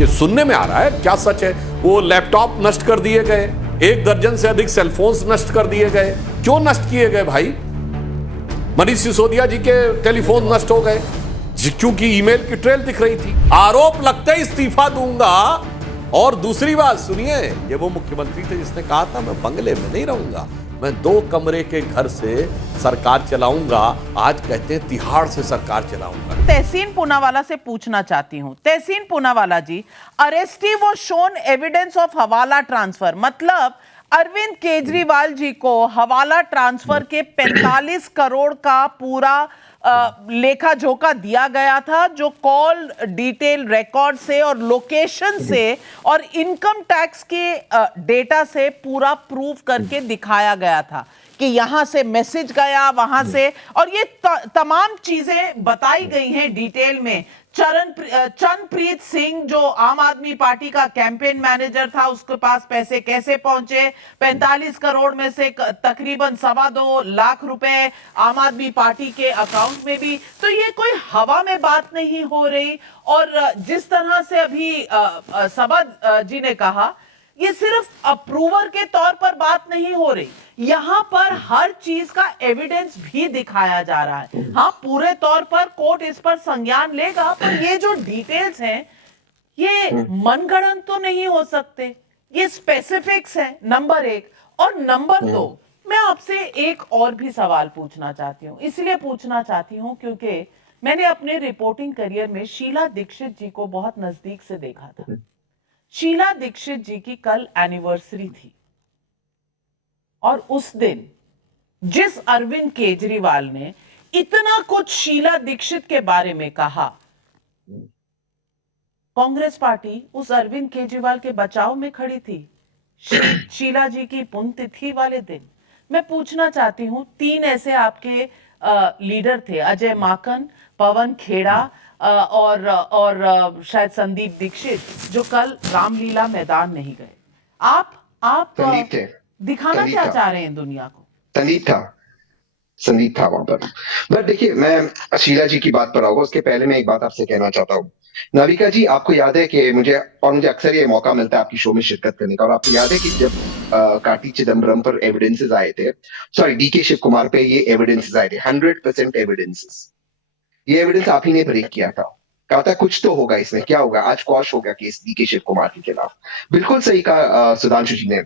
ये सुनने में आ रहा है, क्या सच है? वो लैपटॉप नष्ट कर दिए गए, 1 दर्जन से अधिक सेलफोन्स नष्ट कर दिए गए। क्यों नष्ट किए गए भाई? मनीष सिसोदिया जी के टेलीफोन नष्ट हो गए क्योंकि ईमेल की ट्रेल दिख रही थी। आरोप लगते ही इस्तीफा दूंगा। और दूसरी बात सुनिए, ये वो मुख्यमंत्री थे जिसने कहा था मैं बंगले में नहीं रहूंगा, मैं 2 कमरे के घर से सरकार चलाऊंगा। आज कहते हैं तिहाड़ से सरकार चलाऊंगा। तहसीन पूनावाला से पूछना चाहती हूं, तहसीन पूनावाला जी, अरेस्टी वो शोन एविडेंस ऑफ हवाला ट्रांसफर, मतलब अरविंद केजरीवाल जी को हवाला ट्रांसफर के 45 करोड़ का पूरा लेखा जोखा दिया गया था, जो कॉल डिटेल रिकॉर्ड से और लोकेशन से और इनकम टैक्स के डेटा से पूरा प्रूव करके दिखाया गया था कि यहां से मैसेज गया, वहां से, और ये तमाम चीजें बताई गई हैं डिटेल में। चरणप्रीत सिंह जो आम आदमी पार्टी का कैंपेन मैनेजर था, उसके पास पैसे कैसे पहुंचे, 45 करोड़ में से तकरीबन 2.25 लाख रुपए आम आदमी पार्टी के अकाउंट में भी। तो ये कोई हवा में बात नहीं हो रही। और जिस तरह से अभी सबा जी ने कहा, ये सिर्फ अप्रूवर के तौर पर बात नहीं हो रही, यहां पर हर चीज का एविडेंस भी दिखाया जा रहा है। हाँ, पूरे तौर पर कोर्ट इस पर संज्ञान लेगा, पर ये जो डिटेल्स हैं ये मनगढ़ंत तो नहीं हो सकते, ये स्पेसिफिक्स हैं, नंबर 1। और नंबर 2, मैं आपसे एक और भी सवाल पूछना चाहती हूँ। इसलिए पूछना चाहती हूँ क्योंकि मैंने अपने रिपोर्टिंग करियर में शीला दीक्षित जी को बहुत नजदीक से देखा था। शीला दीक्षित जी की कल एनिवर्सरी थी और उस दिन जिस अरविंद केजरीवाल ने इतना कुछ शीला दीक्षित के बारे में कहा, कांग्रेस पार्टी उस अरविंद केजरीवाल के बचाव में खड़ी थी शीला जी की पुण्यतिथि वाले दिन। मैं पूछना चाहती हूं, 3 ऐसे आपके लीडर थे, अजय माकन, पवन खेड़ा और शायद संदीप दीक्षित, जो कल रामलीला मैदान नहीं गए। आप दिखाना क्या चाह रहे हैं दुनिया को? संदीप था वहां पर। बट देखिए, मैं शीला जी की बात पर आऊंगा, उसके पहले मैं एक बात आपसे कहना चाहता हूँ। नाविका जी, आपको याद है कि मुझे अक्सर ये मौका मिलता है आपकी शो में शिरकत करने का, और आपको याद है कि जब कार्ति चिदम्बरम पर एविडेंसेस आए थे, सॉरी डीके शिव कुमार पे ये एविडेंसेस आए थे, 100% एविडेंसेस, ये एविडेंस आप ही ने ब्रेक किया था। कहा था कुछ तो होगा इसमें, क्या होगा? आज क्वॉश हो गया केस डीके शिव कुमार के खिलाफ। बिल्कुल सही कहा सुधांशु जी ने,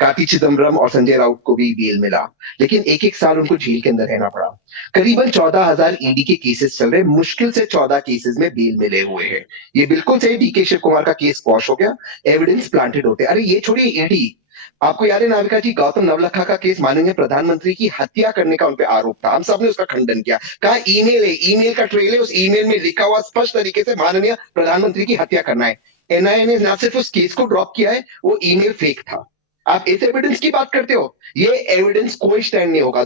कार्ति चिदम्बरम और संजय राउत को भी बेल मिला, लेकिन 1-1 साल उनको जेल के अंदर रहना पड़ा। करीबन 14,000 ईडी के केसेस चल रहे, मुश्किल से 14 केसेस में बेल मिले हुए हैं। ये बिल्कुल सही, डीके शिव कुमार का केस क्वॉश हो गया, एविडेंस प्लांटेड होते। अरे ये छोड़िए ईडी, आपको याद है नाविका जी, गौतम नवलखा का केस, माननीय प्रधानमंत्री की हत्या करने का उनपे आरोप था, हम सबने उसका खंडन किया, कहा ईमेल है, ईमेल का ट्रेल है, उस ईमेल में लिखा हुआ स्पष्ट तरीके से माननीय प्रधानमंत्री की हत्या करना है। एनआईए ने ना सिर्फ उस केस को ड्रॉप किया है, वो ईमेल फेक था। आप इस एविडेंस की बात करते हो, ये एविडेंस कोई स्टैंड नहीं होगा।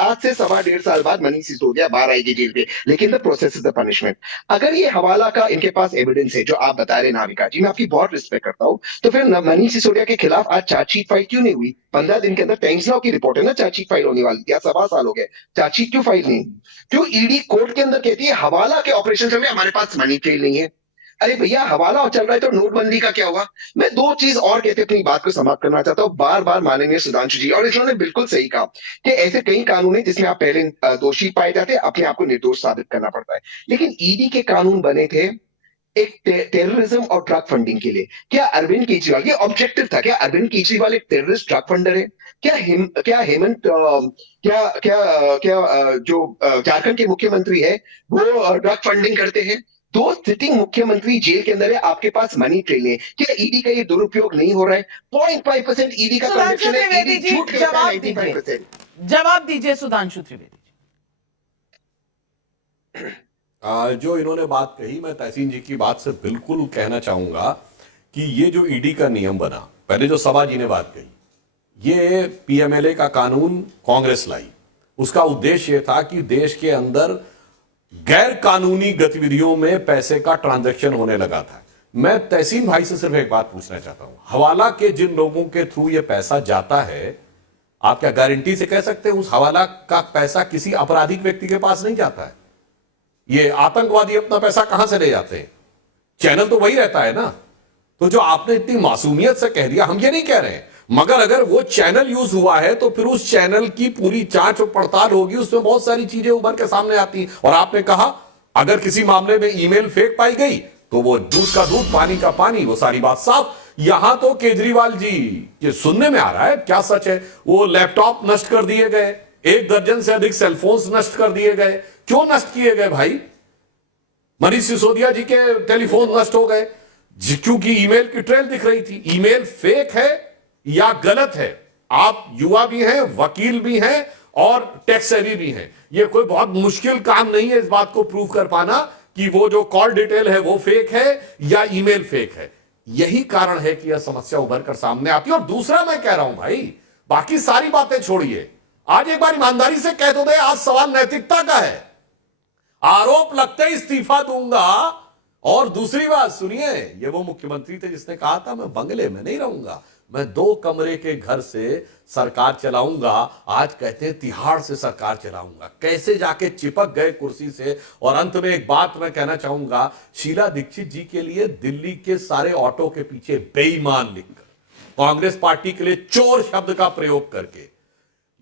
आज से 1.25 साल बाद मनीष सिसोदिया बाहर आएगी जेल पे, लेकिन the process is the punishment. अगर ये हवाला का इनके पास एविडेंस है जो आप बता रहे नाविका जी, मैं आपकी बहुत रिस्पेक्ट करता हूँ, तो फिर मनीष सिसोदिया के खिलाफ आज चार्जशीट फाइल क्यों नहीं हुई? 15 दिन के अंदर टाइम्स नाउ की रिपोर्ट है ना, चार्जशीट फाइल होने वाली थी, 1.25 साल हो गए, चार्जशीट क्यों फाइल नहीं? क्यों ईडी कोर्ट के अंदर कहती है हवाला के ऑपरेशन चल रहे, हमारे पास मनी ट्रेल नहीं है? अरे भैया, हवाला चल रहा है तो नोटबंदी का क्या हुआ? मैं 2 चीज और कहते अपनी बात को समाप्त करना चाहता हूँ। बार बार माननीय सुधांशु जी और इन्होंने बिल्कुल सही कहा कि ऐसे कई कानून है जिसमें आप पहले दोषी पाए जाते हैं, अपने आप को निर्दोष साबित करना पड़ता है, लेकिन ईडी के कानून बने थे एक टेररिज्म और ड्रग फंडिंग के लिए। क्या अरविंद केजरीवाल, ये ऑब्जेक्टिव था, क्या अरविंद केजरीवाल एक टेररिस्ट ड्रग फंडर है? क्या हेमंत जो झारखंड के मुख्यमंत्री है वो ड्रग फंडिंग करते हैं? 2 सिटिंग मुख्यमंत्री जेल के अंदर है, आपके पास मनी ट्रेल है। क्या ईडी का ये दुरुपयोग नहीं हो रहा है? 0.5% ईडी का करप्शन है, ईडी झूठ कहता है 95%। जवाब दीजिए सुधांशु त्रिवेदी। जो इन्होंने बात कही, मैं तहसीन जी की बात से बिल्कुल कहना चाहूंगा कि ये जो ईडी का नियम बना, पहले जो सबा जी ने बात कही, ये पीएमएलए का कानून कांग्रेस लाई। उसका उद्देश्य था कि देश के अंदर गैर कानूनी गतिविधियों में पैसे का ट्रांजैक्शन होने लगा था। मैं तहसीन भाई से सिर्फ एक बात पूछना चाहता हूं, हवाला के जिन लोगों के थ्रू ये पैसा जाता है, आप क्या गारंटी से कह सकते हैं उस हवाला का पैसा किसी आपराधिक व्यक्ति के पास नहीं जाता है? ये आतंकवादी अपना पैसा कहां से ले जाते हैं? चैनल तो वही रहता है ना। तो जो आपने इतनी मासूमियत से कह दिया, हम ये नहीं कह रहे हैं, मगर अगर वो चैनल यूज हुआ है तो फिर उस चैनल की पूरी जांच और पड़ताल होगी, उसमें बहुत सारी चीजें उभर के सामने आती हैं। और आपने कहा अगर किसी मामले में ईमेल फेक पाई गई तो वो दूध का दूध पानी का पानी, वो सारी बात साफ। यहां तो केजरीवाल जी, ये सुनने में आ रहा है, क्या सच है, वो लैपटॉप नष्ट कर दिए गए, 1 दर्जन से अधिक सेलफोन्स नष्ट कर दिए गए। क्यों नष्ट किए गए भाई? मनीष सिसोदिया जी के टेलीफोन नष्ट हो गए क्योंकि ईमेल की ट्रेल दिख रही थी। ईमेल फेक है या गलत है? आप युवा भी हैं, वकील भी हैं और टेक सेवी भी हैं। यह कोई बहुत मुश्किल काम नहीं है इस बात को प्रूव कर पाना कि वो जो कॉल डिटेल है वो फेक है या ईमेल फेक है। यही कारण है कि यह समस्या उभर कर सामने आती है। और दूसरा मैं कह रहा हूं भाई, बाकी सारी बातें छोड़िए, आज एक बार ईमानदारी से कह तो दे, आज सवाल नैतिकता का है। आरोप लगते ही इस्तीफा दूंगा। और दूसरी बात सुनिए, ये वो मुख्यमंत्री थे जिसने कहा था मैं बंगले में नहीं रहूंगा, मैं 2 कमरे के घर से सरकार चलाऊंगा। आज कहते हैं तिहाड़ से सरकार चलाऊंगा। कैसे जाके चिपक गए कुर्सी से। और अंत में एक बात मैं कहना चाहूंगा, शीला दीक्षित जी के लिए दिल्ली के सारे ऑटो के पीछे बेईमान लिखकर, कांग्रेस पार्टी के लिए चोर शब्द का प्रयोग करके,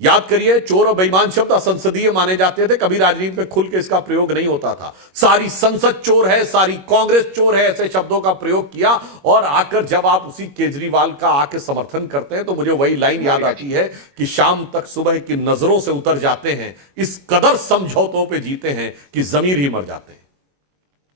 याद करिए चोर और बेईमान शब्द असंसदीय माने जाते थे, कभी राजनीति में खुल के इसका प्रयोग नहीं होता था। सारी संसद चोर है, सारी कांग्रेस चोर है, ऐसे शब्दों का प्रयोग किया। और आकर जब आप उसी केजरीवाल का आके समर्थन करते हैं तो मुझे वही लाइन याद आती है कि शाम तक सुबह की नजरों से उतर जाते हैं, इस कदर समझौतों पे जीते हैं कि जमीर ही मर जाते हैं।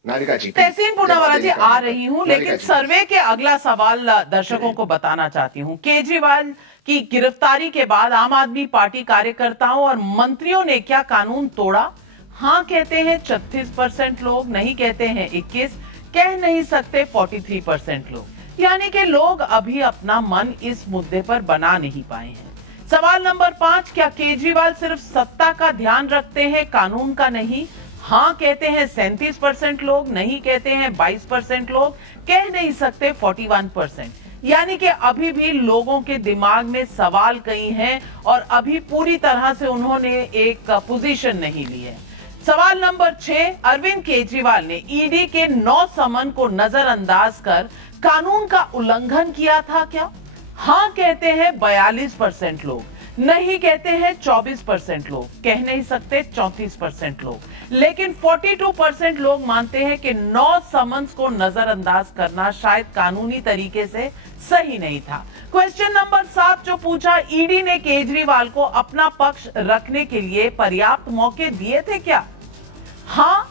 नारिका जी, तहसीन पूनावाला जी, आ रही हूं, नारिका लेकिन जी। सर्वे के अगला सवाल दर्शकों को बताना चाहती हूं। केजरीवाल की गिरफ्तारी के बाद आम आदमी पार्टी कार्यकर्ताओं और मंत्रियों ने क्या कानून तोड़ा? हाँ कहते हैं 36% लोग, नहीं कहते हैं 21, कह नहीं सकते 43% लोग। यानी कि लोग अभी अपना मन इस मुद्दे पर बना नहीं पाए हैं। सवाल नंबर 5, क्या केजरीवाल सिर्फ सत्ता का ध्यान रखते हैं, कानून का नहीं? हाँ कहते हैं 37% लोग, नहीं कहते हैं 22% लोग, कह नहीं सकते 41%। यानी कि अभी भी लोगों के दिमाग में सवाल कई हैं और अभी पूरी तरह से उन्होंने एक पोजीशन नहीं ली है। सवाल नंबर 6, अरविंद केजरीवाल ने ईडी के 9 समन को नजरअंदाज कर कानून का उल्लंघन किया था क्या? हाँ कहते हैं 42% लोग, नहीं कहते हैं 24% लोग, कह नहीं सकते 34% लोग, लेकिन 42% लोग मानते हैं कि 9 समन्स को नजरअंदाज करना शायद कानूनी तरीके से सही नहीं था। क्वेश्चन नंबर 7 जो पूछा, ईडी ने केजरीवाल को अपना पक्ष रखने के लिए पर्याप्त मौके दिए थे क्या? हाँ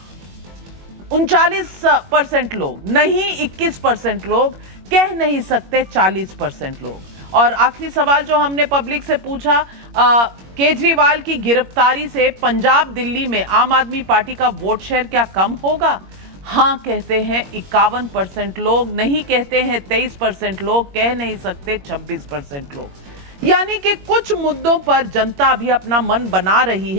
39% लोग, नहीं 21% लोग, कह नहीं सकते 40% लोग। और आखिरी सवाल जो हमने पब्लिक से पूछा, केजरीवाल की गिरफ्तारी से पंजाब दिल्ली में आम आदमी पार्टी का वोट शेयर क्या कम होगा? हाँ कहते हैं 51% लोग, नहीं कहते हैं 23% लोग, कह नहीं सकते 26% लोग। यानी कि कुछ मुद्दों पर जनता अभी अपना मन बना रही है।